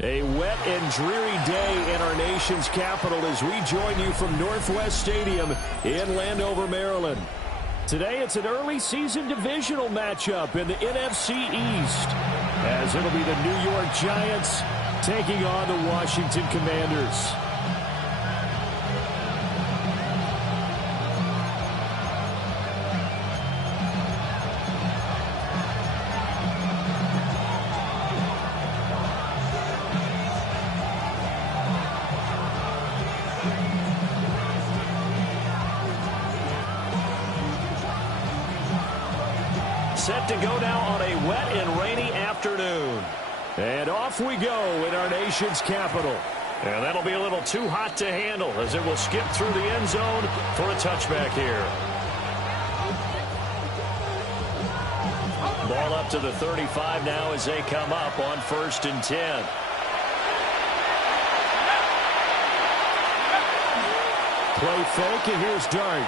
A wet and dreary day in our nation's capital as we join you from Northwest Stadium in Landover, Maryland. Today it's an early season divisional matchup in the NFC East, as it'll be the New York Giants taking on the Washington Commanders. Set to go now on a wet and rainy afternoon. And off we go in our nation's capital. And that'll be a little too hot to handle as it will skip through the end zone for a touchback here. Ball up to the 35 now as they come up on 1st and 10. Play fake, and here's Dart.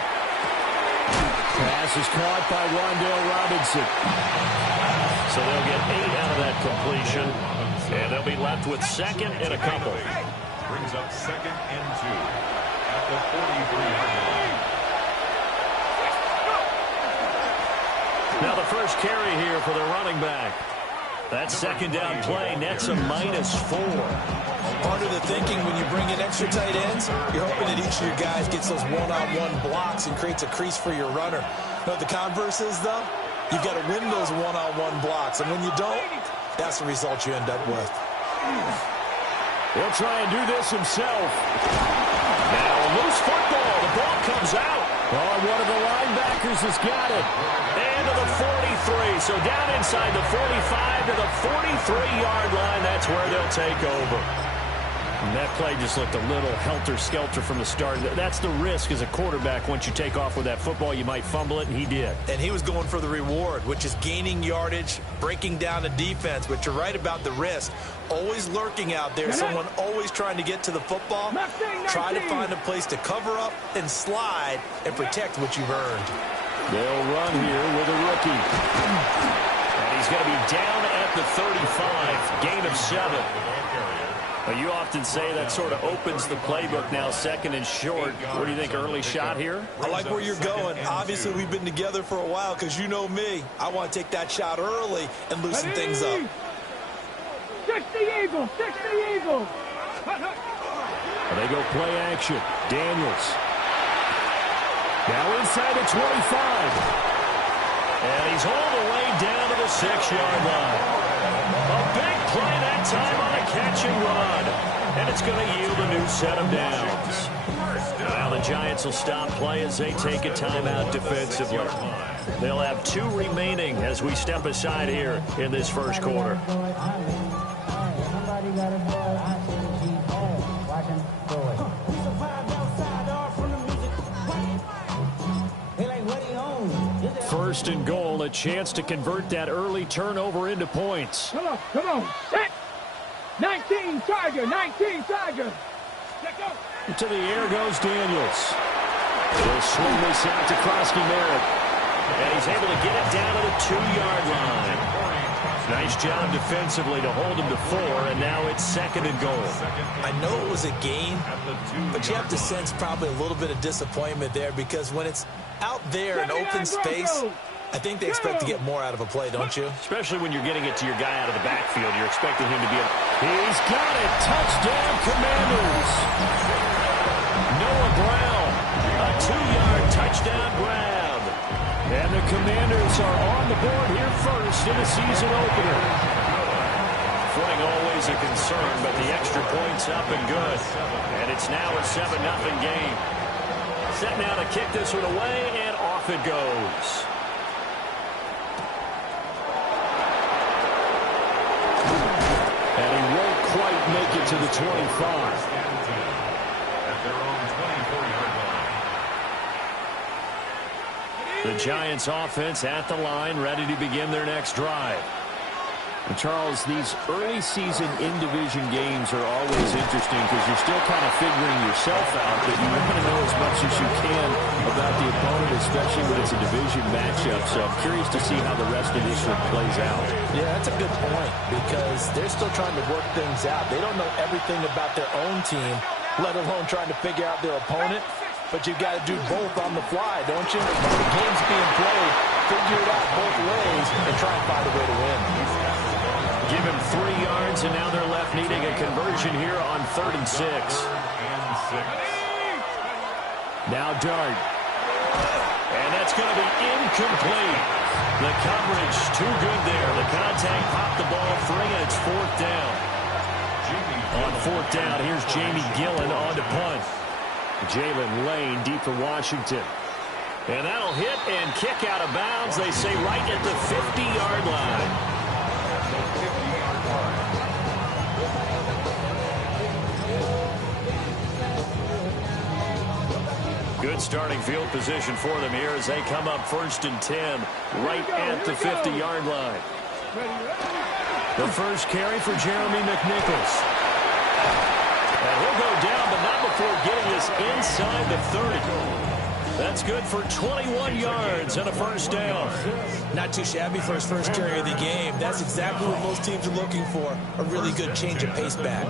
Pass is caught by Wan'Dale Robinson. So they'll get 8 out of that completion. And they'll be left with 2nd and a couple. Brings up 2nd and 2 at the 43-yard line. Now the first carry here for the running back. That second down play nets a -4. Part of the thinking when you bring in extra tight ends, you're hoping that each of your guys gets those one-on-one blocks and creates a crease for your runner. But the converse is, though, you've got to win those one-on-one blocks. And when you don't, that's the result you end up with. He'll try and do this himself. Now a loose football. The ball comes out. Oh, one of the linebackers has got it. And to the 43. So down inside the 45 to the 43-yard line. That's where they'll take over. And that play just looked a little helter-skelter from the start. That's the risk as a quarterback. Once you take off with that football, you might fumble it, and he did. And he was going for the reward, which is gaining yardage, breaking down the defense. But you're right about the risk. Always lurking out there, someone always trying to get to the football. Try to find a place to cover up and slide and protect what you've earned. They'll run here with a rookie. And he's going to be down at the 35. Gain of 7. Well, you often say that sort of opens the playbook now, 2nd and short. What do you think, early shot here? I like where you're going. Obviously, we've been together for a while because you know me. I want to take that shot early and loosen things up. 60 Eagles, 60 Eagles. They go play action. Daniels. Now inside the 25. And he's all the way down to the 6-yard line. A big play that time on a catch and run. And it's going to yield a new set of downs. Now the Giants will stop play as they take a timeout defensively. They'll have 2 remaining as we step aside here in this first quarter. First and goal, a chance to convert that early turnover into points. Come on, set. 19 Tiger, 19 Tiger. Let go. To the air goes Daniels. He'll swing this out to Krosky Merritt. And he's able to get it down to the 2-yard line. Nice job defensively to hold him to 4, and now it's 2nd and goal. I know it was a gain, but you have to sense probably a little bit of disappointment there because when it's out there in open space, I think they expect to get more out of a play, don't you? Especially when you're getting it to your guy out of the backfield. You're expecting him to be He's got it. Touchdown, Commanders. Noah Brown, a 2-yard touchdown grab. And the Commanders are on the board here first in the season opener. Swing always a concern, but the extra point's up and good. And it's now a 7-0 game. Set now to kick this one away, and off it goes. And he won't quite make it to the 25. At their own 24-yard line. The Giants offense at the line, ready to begin their next drive. And Charles, these early season in-division games are always interesting because you're still kind of figuring yourself out, but you want to know as much as you can about the opponent, especially when it's a division matchup. So I'm curious to see how the rest of this one plays out. Yeah, that's a good point because they're still trying to work things out. They don't know everything about their own team, let alone trying to figure out their opponent. But you've got to do both on the fly, don't you? The game's being played, figure it out both ways, and try and find a way to win. Give him 3 yards, and now they're left needing a conversion here on 3rd and 6. Now Dart. And that's going to be incomplete. The coverage too good there. The contact popped the ball free, and it's 4th down. On 4th down, here's Jamie Gillen on to punt. Jalen Lane deep for Washington. And that'll hit and kick out of bounds, they say, right at the 50-yard line. Good starting field position for them here as they come up 1st and 10, right at the 50-yard line. The first carry for Jeremy McNichols. And he'll go down, but not before getting this inside the 30. That's good for 21 yards and a 1st down. Not too shabby for his first carry of the game. That's exactly what most teams are looking for, a really good change of pace back.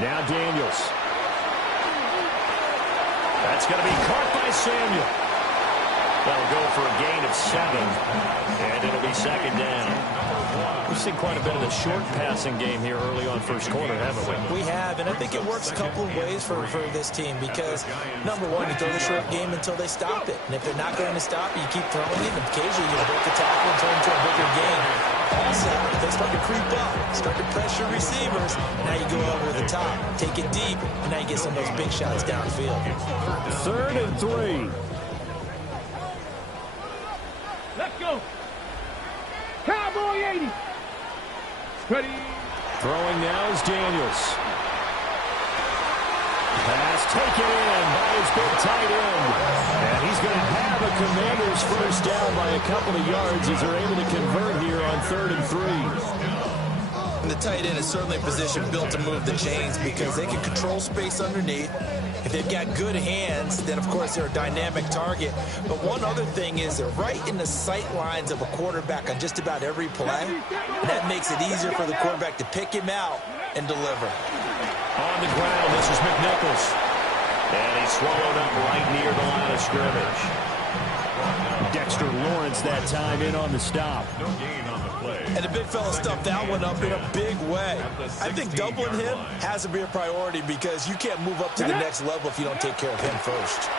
Now Daniels. That's going to be caught by Samuel. That'll go for a gain of 7, and it'll be 2nd down. We've seen quite a bit of the short passing game here early on first quarter, haven't we? We have, and I think it works a couple of ways for this team because, number one, you throw the short game until they stop it. And if they're not going to stop it, you keep throwing it, and occasionally you break the tackle and turn it into a bigger game. Also, if they start to creep up, start to pressure receivers, now you go over the top, take it deep, and now you get some of those big shots downfield. 3rd and 3. Let's go. Cowboy 80. Ready. Throwing now is Daniels. Pass taken in by his big tight end. And he's going to have a Commanders 1st down by a couple of yards as they're able to convert here on 3rd and 3. And the tight end is certainly a position built to move the chains because they can control space underneath. If they've got good hands, then of course they're a dynamic target. But one other thing is they're right in the sight lines of a quarterback on just about every play. And that makes it easier for the quarterback to pick him out and deliver. On the ground, this is McNichols. And he's swallowed up right near the line of scrimmage. Dexter Lawrence that time in on the stop. No gain on the play. And the big fella stuffed that one up in a big way. I think doubling him has to be a priority because you can't move up to the next level if you don't take care of him first.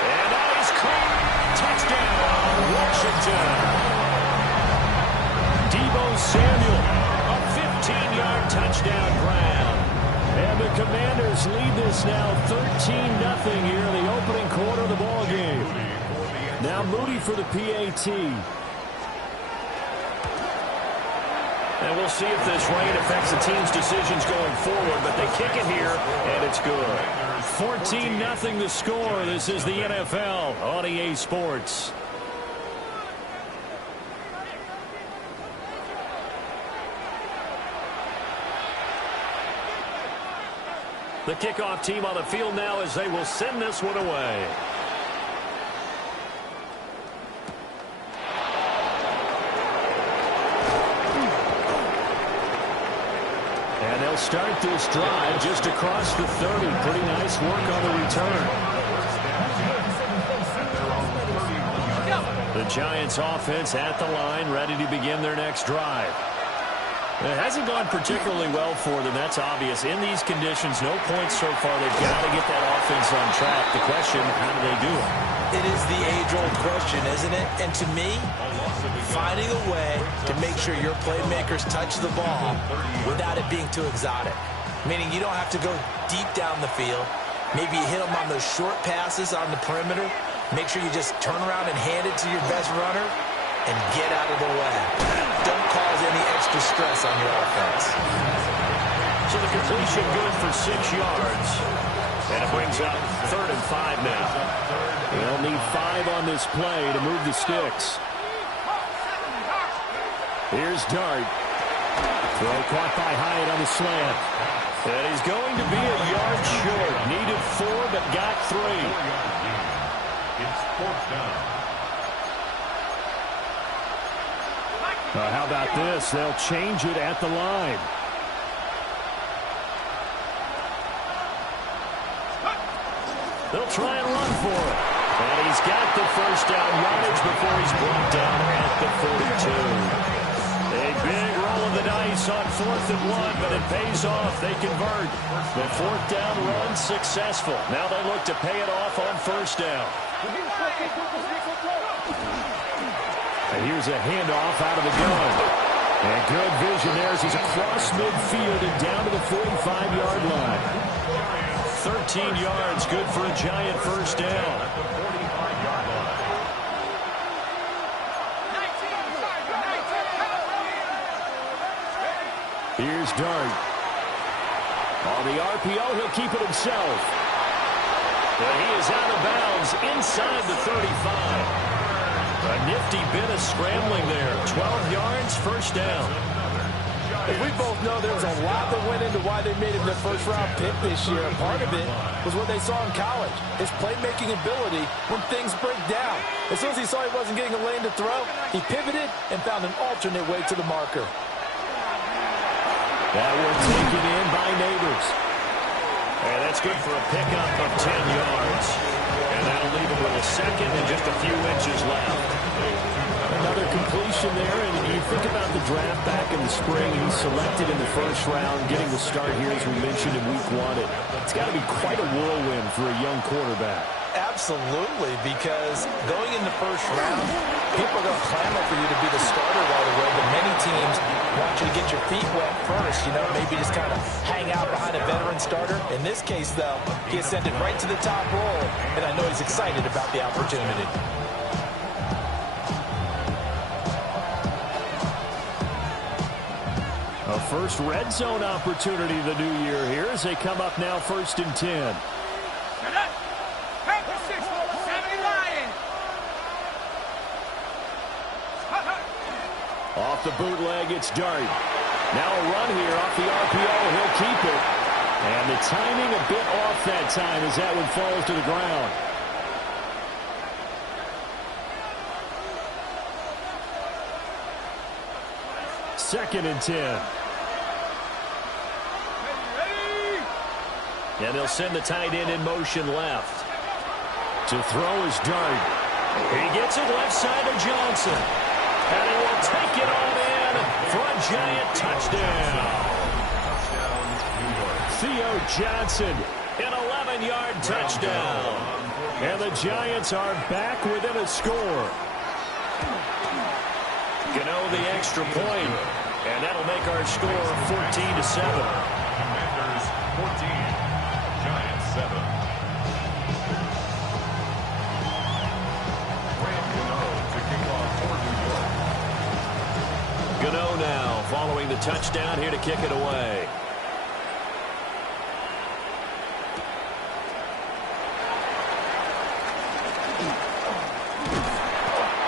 And now he's caught. Touchdown, Washington. Deebo Samuel, a 15-yard touchdown grab. And the Commanders lead this now 13-0 here in the opening quarter of the ball game. Now Moody for the PAT. And we'll see if this rain affects the team's decisions going forward, but they kick it here, and it's good. 14-0 the score. This is the NFL on EA Sports. The kickoff team on the field now as they will send this one away. And they'll start this drive just across the 30. Pretty nice work on the return. The Giants offense at the line, ready to begin their next drive. It hasn't gone particularly well for them. That's obvious. In these conditions, no points so far. They've got to get that offense on track. The question, how do they do it? It is the age-old question, isn't it? And to me, finding a way to make sure your playmakers touch the ball without it being too exotic. Meaning you don't have to go deep down the field. Maybe you hit them on those short passes on the perimeter. Make sure you just turn around and hand it to your best runner and get out of the way. Don't cause any extra stress on your offense. So the completion good for 6 yards. And it brings up 3rd and 5 now. They'll need 5 on this play to move the sticks. Here's Dart. Throw caught by Hyatt on the slant. And he's going to be a yard short. Needed 4, but got 3. It's 4th down. How about this? They'll change it at the line. They'll try and run for it. And he's got the first down yardage before he's brought down at the 42. A big roll of the dice on 4th and 1, but it pays off. They convert. The 4th down run successful. Now they look to pay it off on 1st down. And here's a handoff out of the gun. And good vision there as he's across midfield and down to the 45-yard line. 13 yards, good for a Giant first down. Here's Dart. On the RPO, he'll keep it himself. But he is out of bounds inside the 35. A nifty bit of scrambling there. 12 yards, first down. As we both know, there was a lot that went into why they made him their first-round pick this year. Part of it was what they saw in college, his playmaking ability when things break down. As soon as he saw he wasn't getting a lane to throw, he pivoted and found an alternate way to the marker. That one taken in by Neighbors. And that's good for a pickup of 10 yards. And that'll leave him with a second and just a few inches left. Another completion there, and you think about the draft back in the spring. He's selected in the first round, getting the start here, as we mentioned, in week 1. It's got to be quite a whirlwind for a young quarterback. Absolutely, because going in the first round, people are going to clamor for you to be the starter right away, but many teams want you to get your feet wet first, maybe just kind of hang out behind a veteran starter. In this case, though, he ascended right to the top role, and I know he's excited about the opportunity. A first red zone opportunity the new year here as they come up now 1st and 10. Off the bootleg, it's Dart. Now a run here off the RPO. He'll keep it. And the timing a bit off that time as that one falls to the ground. Second and 10. And they'll send the tight end in motion left. To throw is Dart. He gets it left side of Johnson. And he will take it on in for a Giant touchdown. Theo Johnson, an 11-yard touchdown. And the Giants are back within a score. Gano the extra point, and that'll make our score 14-7. Commanders 14, Giants 7. Gano now following the touchdown here to kick it away.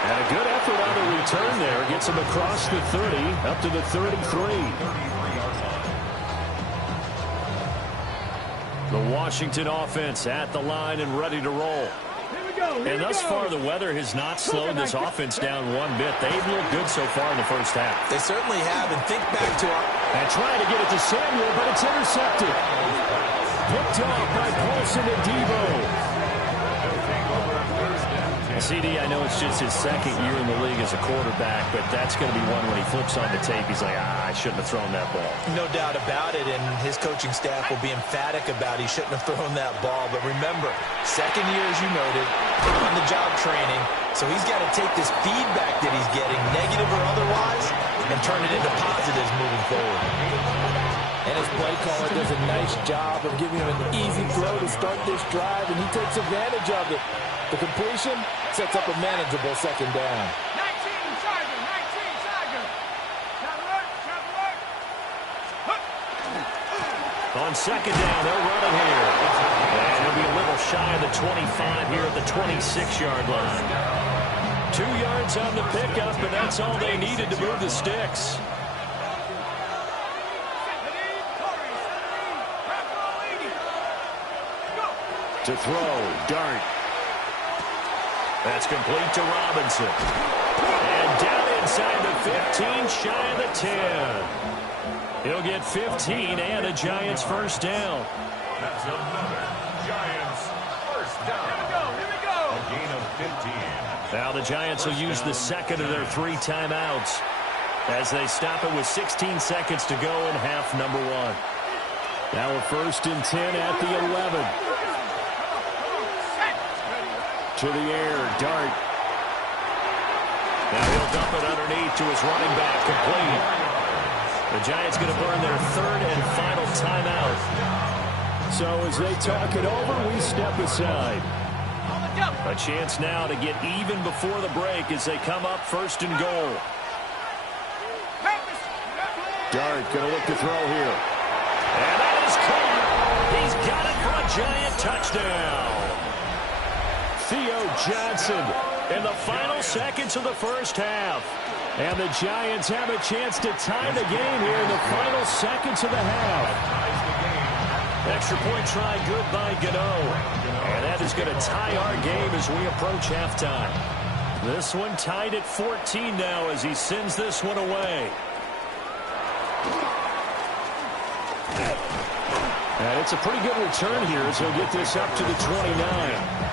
And a good effort on the return there. Gets him across the 30, up to the 33. The Washington offense at the line and ready to roll. And thus far, the weather has not slowed this offense down one bit. They've looked good so far in the first half. They certainly have, and think back to our... And trying to get it to Samuel, but it's intercepted. Picked off by Paulson and Debo. CD, I know it's just his second year in the league as a quarterback, but that's going to be one when he flips on the tape. He's like, I shouldn't have thrown that ball. No doubt about it, and his coaching staff will be emphatic about he shouldn't have thrown that ball. But remember, second year, as you noted, on the job training, so he's got to take this feedback that he's getting, negative or otherwise, and turn it into positives moving forward. And his play caller does a nice job of giving him an easy throw to start this drive, and he takes advantage of it. The completion sets up a manageable second down. 19 Charger, 19 Charger. Shot alert. On second down, they'll run it here. And he'll be a little shy of the 25 here at the 26-yard line. 2 yards on the pickup, and that's all they needed to move the sticks. To throw, Dart. That's complete to Robinson. And down inside the 15, shy of the 10. He'll get 15 and a Giants first down. That's another Giants first down. Here we go. A gain of 15. Now the Giants will use the second of their 3 timeouts as they stop it with 16 seconds to go in half number 1. Now a 1st and 10 at the 11. To the air, Dart. Now he'll dump it underneath to his running back, complete. The Giants going to burn their 3rd and final timeout. So as they talk it over, we step aside. A chance now to get even before the break as they come up 1st and goal. Dart going to look to throw here. And that is caught. He's got it for a Giant touchdown. Theo Johnson in the final seconds of the first half. And the Giants have a chance to tie the game here in the final seconds of the half. Extra point try, good by Gano. And that is going to tie our game as we approach halftime. This one tied at 14 now as he sends this one away. And it's a pretty good return here as he'll get this up to the 29.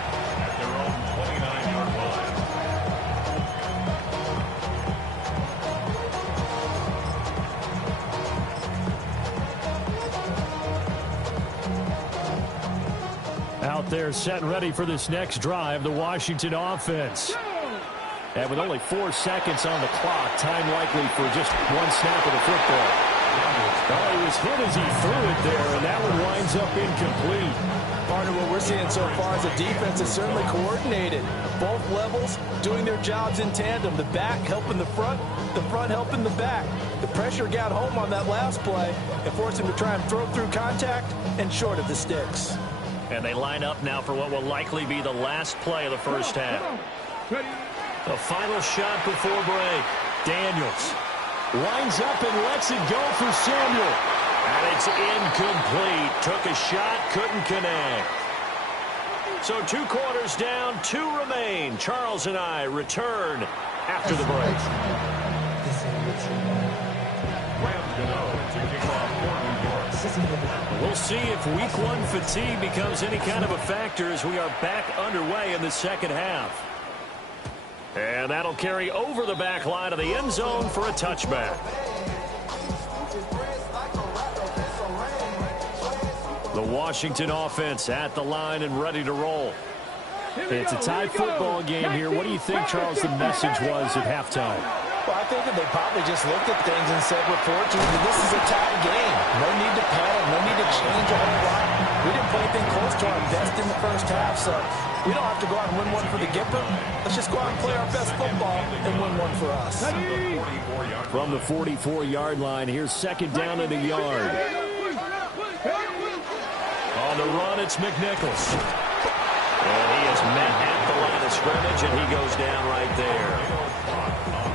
Out there set and ready for this next drive, the Washington offense. And with only 4 seconds on the clock, time likely for just 1 snap of the football. Oh, he was hit as he threw it there, and that one winds up incomplete. Part of what we're seeing so far is the defense is certainly coordinated. Both levels doing their jobs in tandem. The back helping the front helping the back. The pressure got home on that last play and forced him to try and throw through contact and short of the sticks. And they line up now for what will likely be the last play of the first half. The final shot before break. Daniels lines up and lets it go for Samuel. And it's incomplete. Took a shot, couldn't connect. So 2 quarters down, 2 remain. Charles and I return after the break. We'll see if week 1 fatigue becomes any kind of a factor as we are back underway in the second half. And that'll carry over the back line of the end zone for a touchback. The Washington offense at the line and ready to roll. It's a tied football game here. What do you think, Charles, the message was at halftime? Well, I think that they probably just looked at things and said, report to you that this is a tied game. No need to panic. No need to change a whole lot. We didn't play anything close to our best in the first half, so we don't have to go out and win one for the Gipper. Let's just go out and play our best football and win one for us. From the 44-yard line, here's second down and a yard. On the run, it's McNichols. And he is met at the line of scrimmage, and he goes down right there.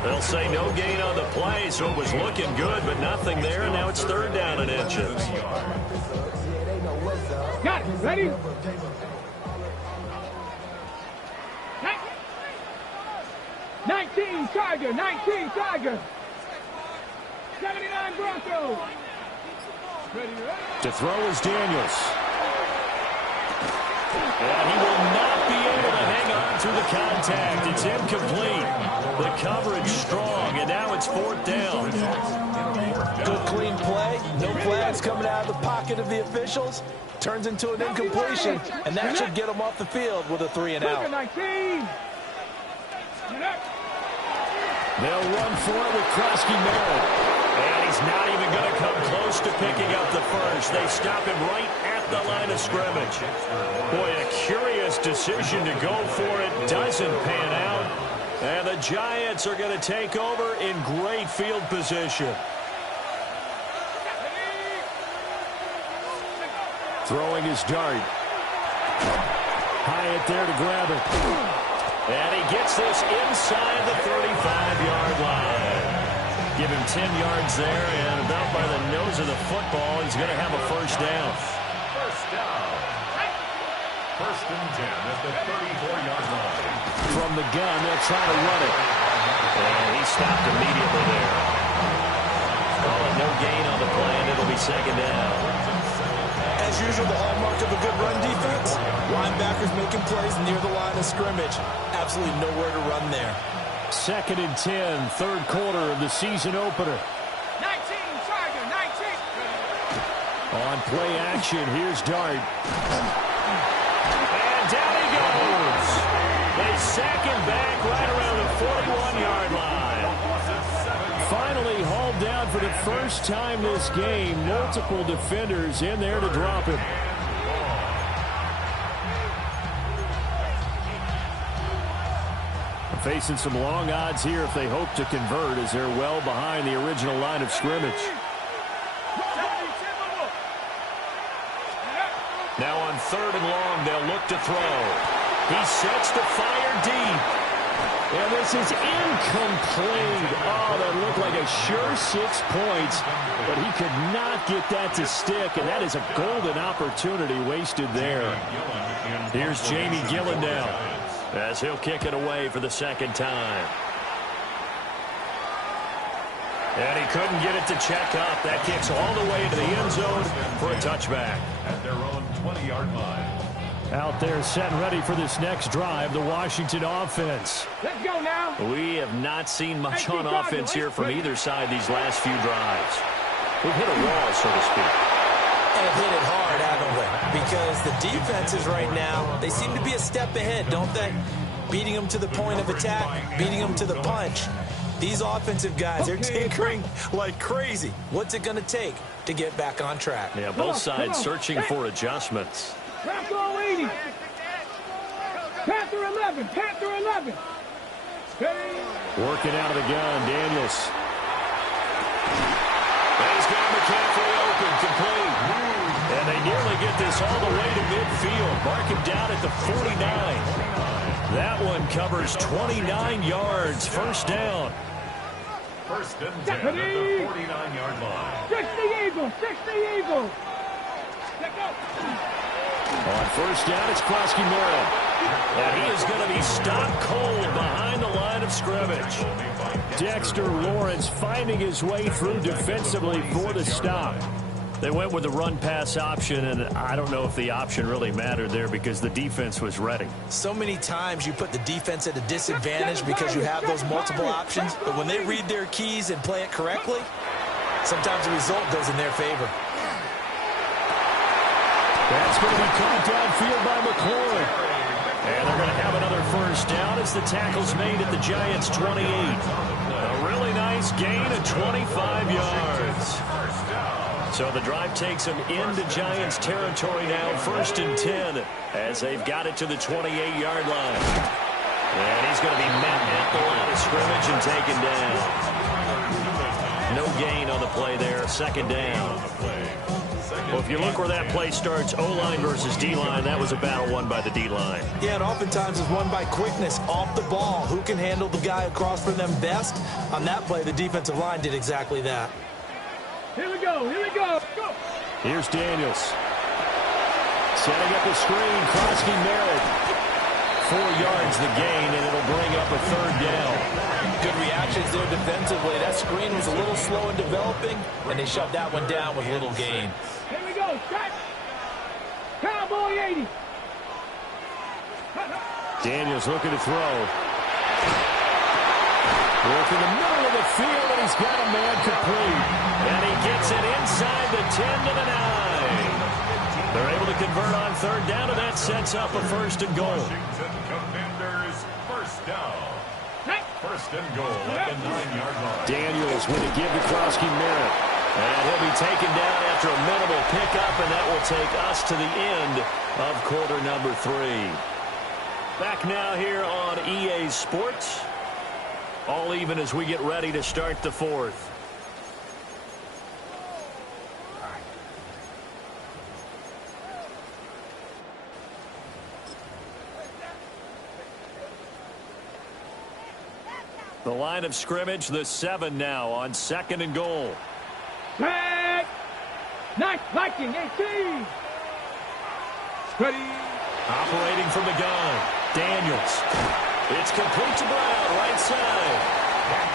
They'll say no gain on the play, so it was looking good, but nothing there, and now it's 3rd down and inches. Got it. Ready? Nineteen Charger. 19 Charger. 79 Broncos. Ready? To throw is Daniels. And he will not be able to hang on through the contact. It's incomplete. The coverage strong, and now it's fourth down. Good, clean play. No flags coming out of the pocket of the officials. Turns into an incompletion, and that should get them off the field with a 3-and-out. They'll run for it with Krosky Merritt. And he's not even going to come close to picking up the first. They stop him right at the line of scrimmage. Boy, a curious decision to go for it. Doesn't pan out. And the Giants are going to take over in great field position. Throwing his dart. Hyatt there to grab it. And he gets this inside the 35-yard line. Give him 10 yards there, and about by the nose of the football, he's going to have a first down. First down. First and 10 at the 34-yard line. From the gun, they'll try to run it. And he stopped immediately there. Call it no gain on the play, and it'll be second down. As usual, the hallmark of a good run defense, linebackers making plays near the line of scrimmage. Absolutely nowhere to run there. Second and 10, third quarter of the season opener. 19, Tiger, 19. On play action, here's Dart. And down he goes. They sack him back right around the 41-yard line. Finally hauled down for the first time this game. Multiple defenders in there to drop him. Facing some long odds here if they hope to convert, as they're well behind the original line of scrimmage. Now on third and long, they'll look to throw. He sets to fire deep. And this is incomplete. Oh, that looked like a sure 6 points, but he could not get that to stick, and that is a golden opportunity wasted there. Here's Jamie Gillen now, as he'll kick it away for the second time. And he couldn't get it to check up. That kicks all the way into the end zone for a touchback. At their own 20-yard line. Out there set and ready for this next drive, the Washington offense. Let's go now. We have not seen much on offense here from either side these last few drives. We've hit a wall, so to speak. And hit it hard, haven't we? Because the defenses right now, they seem to be a step ahead, don't they? Beating them to the point of attack, beating them to the punch. These offensive guys, they're tinkering like crazy. What's it going to take to get back on track? Yeah, both sides searching for adjustments. Panther 80. Panther 11. Panther 11. Working out of the gun, Daniels. And he's got McCaffrey open, complete. And they nearly get this all the way to midfield. Mark him down at the 49. That one covers 29 yards. First down. First and 10 at the 49-yard line. 60 Eagles. 60 Eagles. Let's go. On first down, it's Krosky Merritt. And he is going to be stopped cold behind the line of scrimmage. Dexter Lawrence finding his way through defensively for the stop. They went with the run-pass option, and I don't know if the option really mattered there because the defense was ready. So many times you put the defense at a disadvantage because you have those multiple options, but when they read their keys and play it correctly, sometimes the result goes in their favor. That's going to be caught downfield by McLaurin. And they're going to have another first down as the tackle's made at the Giants' 28. A really nice gain of 25 yards. So the drive takes them into Giants territory now, first and 10, as they've got it to the 28-yard line. And he's going to be met at the line of scrimmage and taken down. No gain on the play there, second down. Well, if you look where that play starts, O-line versus D-line, that was a battle won by the D-line. Yeah, and oftentimes is won by quickness off the ball. Who can handle the guy across from them best? On that play, the defensive line did exactly that. Here we go. Here we go. Go. Here's Daniels. Setting up the screen, Krosky Merritt. 4 yards the gain, and it'll bring up a third down. Good reactions there defensively. That screen was a little slow in developing, and they shut that one down with little gain. Here we go. Set. Cowboy 80. Daniels looking to throw. Work in the middle of the field, and he's got a man complete. And he gets it inside the 10 to the 9. They're able to convert on third down, and that sets up a first and goal. Washington Commanders first down. First and goal at the 9-yard line. Daniels with a give to Krosky-Merritt. And he'll be taken down after a minimal pickup, and that will take us to the end of quarter number 3. Back now here on EA Sports. All even as we get ready to start the fourth. The line of scrimmage, the 7 now on second and goal. Back. 19, 18. Ready. Operating from the gun. Daniels. It's complete to Brown, right side.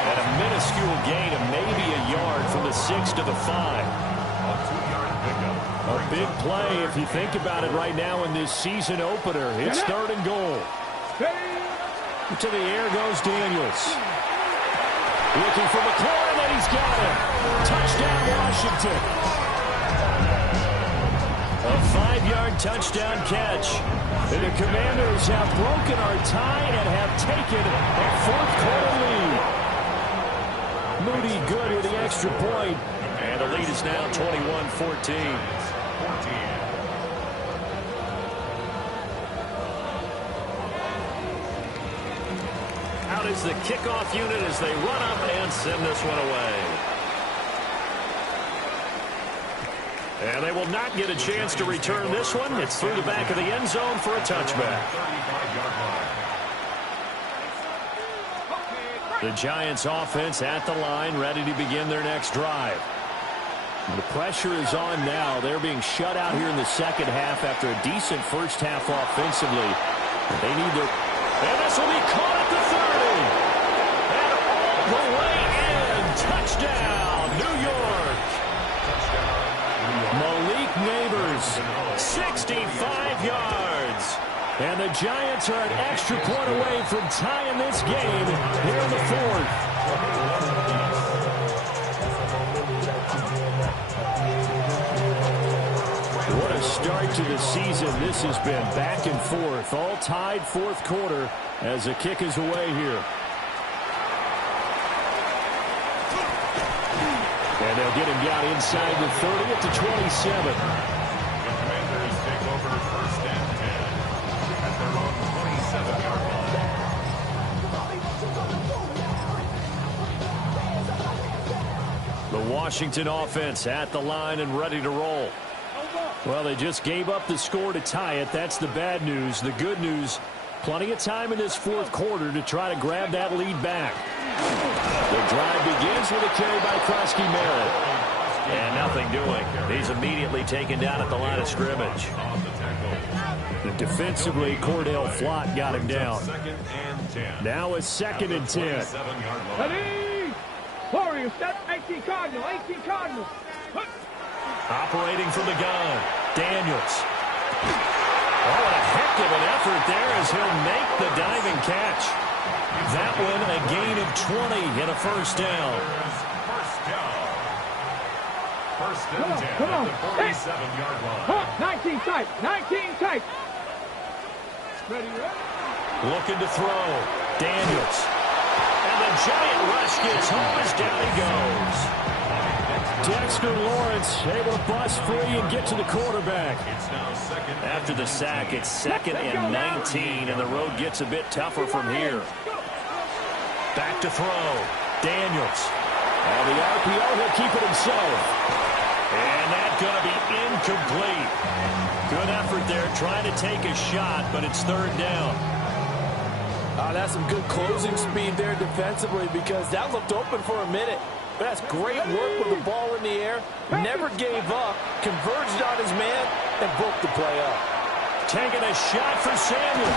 And a minuscule gain of maybe a yard from the 6 to the 5. A 2-yard pickup. A big play if you think about it right now in this season opener. It's third and goal. To the air goes Daniels. Looking for McLaurin, and he's got it. Touchdown, Washington. A 5-yard touchdown catch. And the Commanders have broken our tie and have taken a fourth-quarter lead. Moody good with the extra point. And the lead is now 21-14. Out is the kickoff unit as they run up and send this one away. And they will not get a chance to return this one. It's through the back of the end zone for a touchback. The Giants offense at the line, ready to begin their next drive. The pressure is on now. They're being shut out here in the second half after a decent first half offensively. They need their... And this will be caught at the 30. And all the way in. Touchdown, New York. Malik Neighbors, 65 yards. And the Giants are an extra point away from tying this game here in the fourth. What a start to the season this has been. Back and forth, all tied fourth quarter as the kick is away here. And they'll get him down inside the 30 at the 27. The Commanders take over first and 10 at their own 27-yard line. The Washington offense at the line and ready to roll. Well, they just gave up the score to tie it. That's the bad news. The good news, plenty of time in this fourth quarter to try to grab that lead back. The drive begins with a carry by Krosky-Merritt. And nothing doing. He's immediately taken down at the line of scrimmage. Defensively, Cordell Flott got him down. Now it's second and 10. Ready. Warriors, set 18 Cardinal, 18 Cardinal. Operating from the gun, Daniels. Oh, what a heck of an effort there as he'll make the diving catch. That one a gain of 20 and a first down. First and 10 come on. at the 47-yard line. 19 tight, 19 tight. Ready, ready. Looking to throw, Daniels. And the giant rush gets home as down he goes. Dexter Lawrence able to bust free and get to the quarterback. After the sack, it's second and 19, and the road gets a bit tougher from here. Back to throw, Daniels. And the RPO, he'll keep it himself. And that's going to be incomplete. Good effort there, trying to take a shot, but it's third down. That's some good closing speed there defensively because that looked open for a minute. But that's great work with the ball in the air. Never gave up, converged on his man, and broke the play up. Taking a shot for Samuel.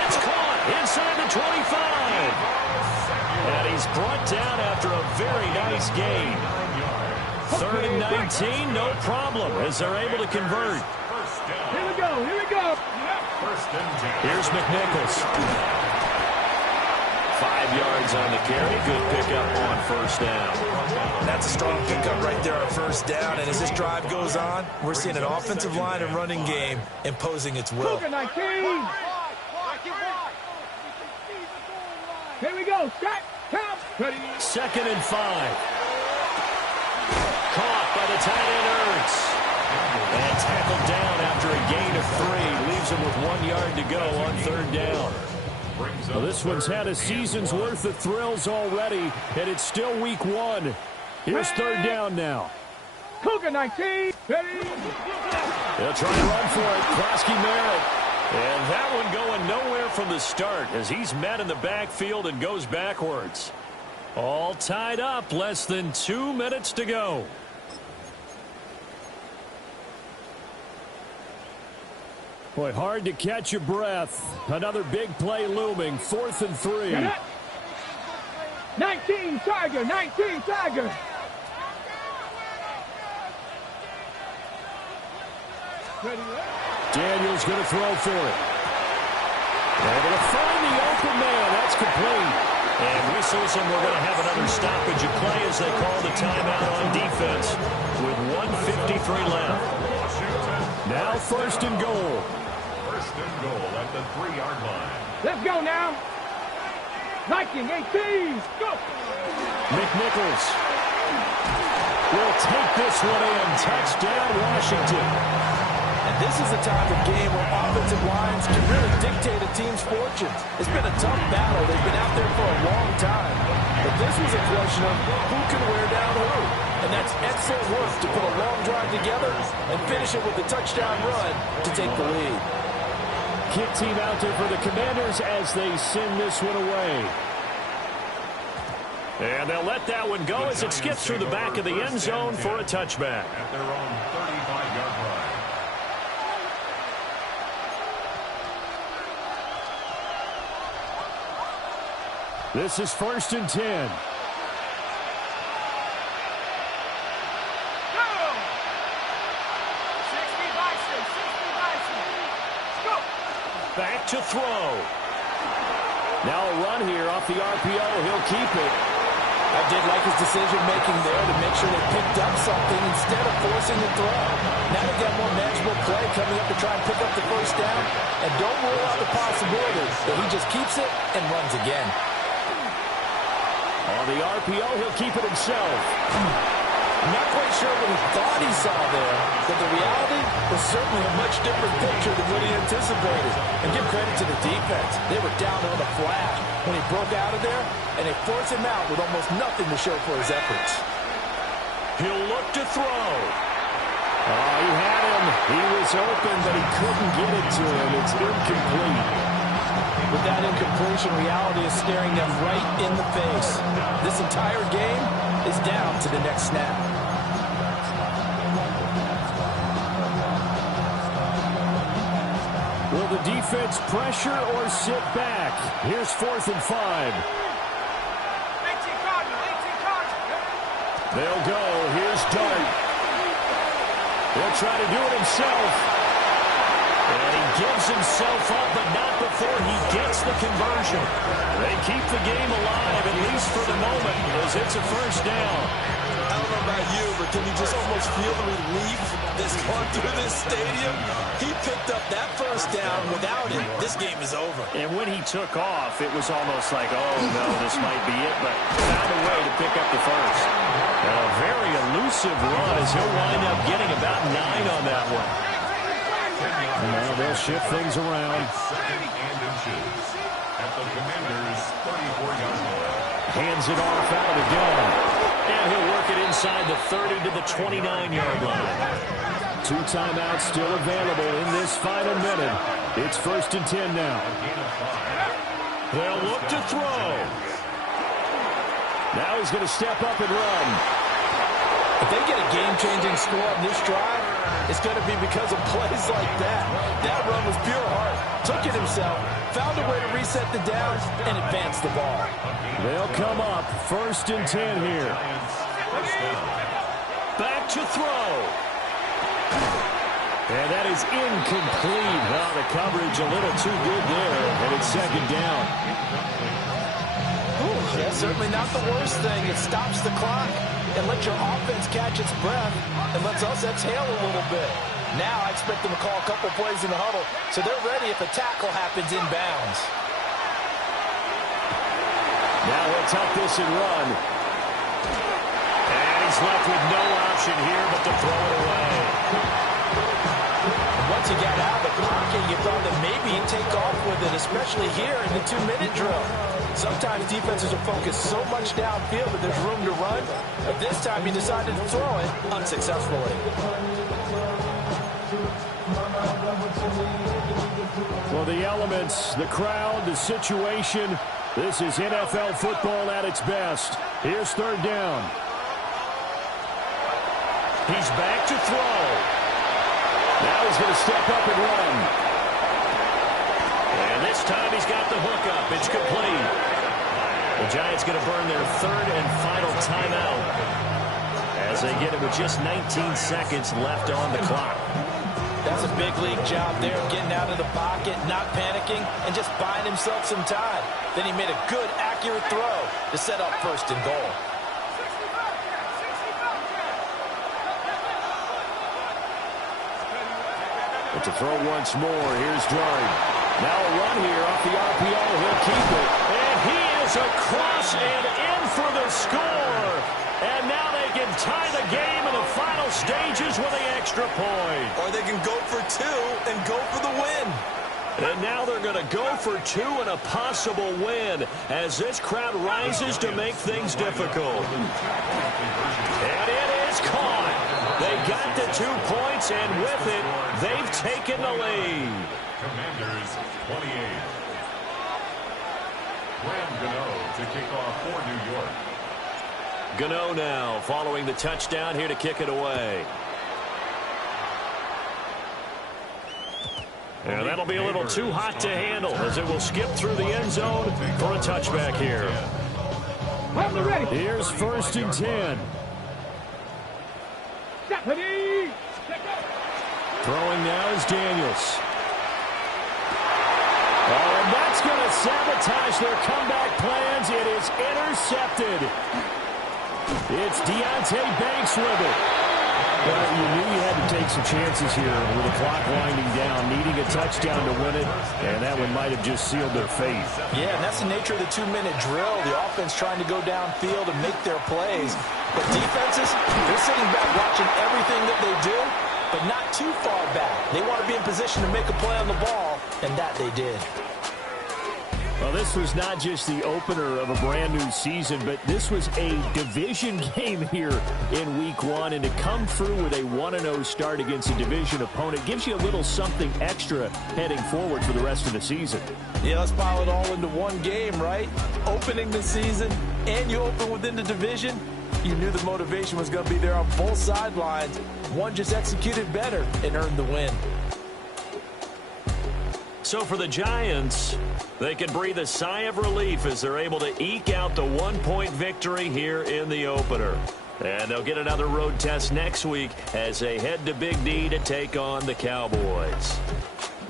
It's caught inside the 25. And he's brought down after a very nice gain. Third and 19, no problem, as they're able to convert. Here we go, here we go. First and 10. Here's McNichols. 5 yards on the carry. Good pickup on first down. That's a strong pickup right there on first down. And as this drive goes on, we're seeing an offensive line and running game imposing its will. Cougar 19. Here we go. Set. Count. Ready. 2nd and 5. Caught by the tight end Ertz. And tackled down after a gain of 3. Leaves him with 1 yard to go on 3rd down. Well, this one's had a season's worth of thrills already, and it's still week 1. Here's 3rd down now. Cougar 19. Ready. They'll try to run for it. Krosky Merritt. And that one going nowhere from the start as he's met in the backfield and goes backwards. All tied up. Less than 2 minutes to go. Boy, hard to catch your breath. Another big play looming. 4th and 3. 19 Tiger. 19 Tiger. Daniel's going to throw for it. Able to find the open man. That's complete. And whistles, and we're going to have another stoppage of play as they call the timeout on defense with 1:53 left. Now 1st and goal. First and goal at the 3-yard line. Let's go now. Viking 18. Go. McNichols will take this one in. Touchdown, Washington. And this is a type of game where offensive lines can really dictate a team's fortunes. It's been a tough battle. They've been out there for a long time. But this was a question of who can wear down who. And that's excellent work to put a long drive together and finish it with a touchdown run to take the lead. Kick team out there for the Commanders as they send this one away. And they'll let that one go as it skips through the back of the end zone for a touchback. At their own 35-yard line. This is 1st and 10. Back to throw. Now a run here off the RPO. He'll keep it. I did like his decision-making there to make sure they picked up something instead of forcing the throw. Now they've got more manageable play coming up to try and pick up the first down. And don't rule out the possibility that he just keeps it and runs again. On the RPO, he'll keep it himself. I'm not quite sure what he thought he saw there, but the reality was certainly a much different picture than what he anticipated. And give credit to the defense. They were down on the flash when he broke out of there, and they forced him out with almost nothing to show for his efforts. He'll look to throw. Oh, he had him. He was open, but he couldn't get it to him. It's incomplete. With that incompletion, reality is staring them right in the face. This entire game is down to the next snap. Will the defense pressure or sit back? Here's 4th and 5. They'll go. Here's Dart. He'll try to do it himself. And he gives himself up, but not before he gets the conversion. They keep the game alive, at least for the moment, as it's a first down. I don't know about you, but can you just almost feel the relief that's gone through this stadium? He picked up that first down. Without it, this game is over. And when he took off, it was almost like, oh, no, this might be it, but found a way to pick up the first. And a very elusive run as he'll wind up getting about 9 on that one. Now they'll shift things around. Second and inches. At the Commanders' 34-yard line. Hands it off out of the gun. And he'll work it inside the 30 to the 29-yard line. 2 timeouts still available in this final minute. It's 1st and 10 now. They'll look to throw. Now he's going to step up and run. If they get a game-changing score on this drive, it's going to be because of plays like that. That run was pure heart. Took it himself, found a way to reset the downs, and advance the ball. They'll come up 1st and 10 here. Back to throw. And that is incomplete. Well, the coverage a little too good there, and it's second down. Yeah, certainly not the worst thing. It stops the clock and lets your offense catch its breath and lets us exhale a little bit. Now I expect them to call a couple plays in the huddle, so they're ready if a tackle happens inbounds. Now he'll tuck this and run. And he's left with no option here but to throw it away. Once he got out of the pocket, you thought that maybe he'd take off with it, especially here in the 2-minute drill. Sometimes defenses are focused so much downfield that there's room to run, but this time he decided to throw it unsuccessfully. Well, the elements, the crowd, the situation, this is NFL football at its best. Here's third down. He's back to throw. Now he's going to step up and run. And this time he's got the hook up. It's complete. The Giants going to burn their third and final timeout as they get it with just 19 seconds left on the clock. That's a big league job there, getting out of the pocket, not panicking, and just buying himself some time. Then he made a good, accurate throw to set up first and goal. But to throw once more, here's Jordan. Now a run here off the RPO. He'll keep it. And he is across and in for the score. And now they can tie the game in the final stages with the extra point. Or they can go for two and go for the win. And now they're going to go for two and a possible win as this crowd rises to make things difficult. And it is caught. They got the 2 points, and with it, they've taken the lead. Commanders 28. Graham Gano to kick off for New York. Gano now following the touchdown here to kick it away. And that'll be a little too hot to handle as it will skip through the end zone for a touchback here. Here's first and 10. Throwing now is Daniels. Oh, and that's going to sabotage their comeback plans. It is intercepted. It's Deonte Banks with it. Well, you knew you had to take some chances here with the clock winding down, needing a touchdown to win it, and that one might have just sealed their fate. Yeah, and that's the nature of the 2-minute drill. The offense trying to go downfield and make their plays. But defenses, they're sitting back watching everything that they do, but not too far back. They want to be in position to make a play on the ball, and that they did. Well, this was not just the opener of a brand-new season, but this was a division game here in Week 1, and to come through with a 1-0 start against a division opponent gives you a little something extra heading forward for the rest of the season. Yeah, let's pile it all into one game, right? Opening the season, and you open within the division. You knew the motivation was going to be there on both sidelines. One just executed better and earned the win. So for the Giants, they can breathe a sigh of relief as they're able to eke out the 1-point victory here in the opener. And they'll get another road test next week as they head to Big D to take on the Cowboys.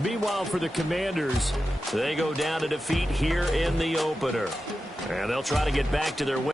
Meanwhile, for the Commanders, they go down to defeat here in the opener. And they'll try to get back to their win.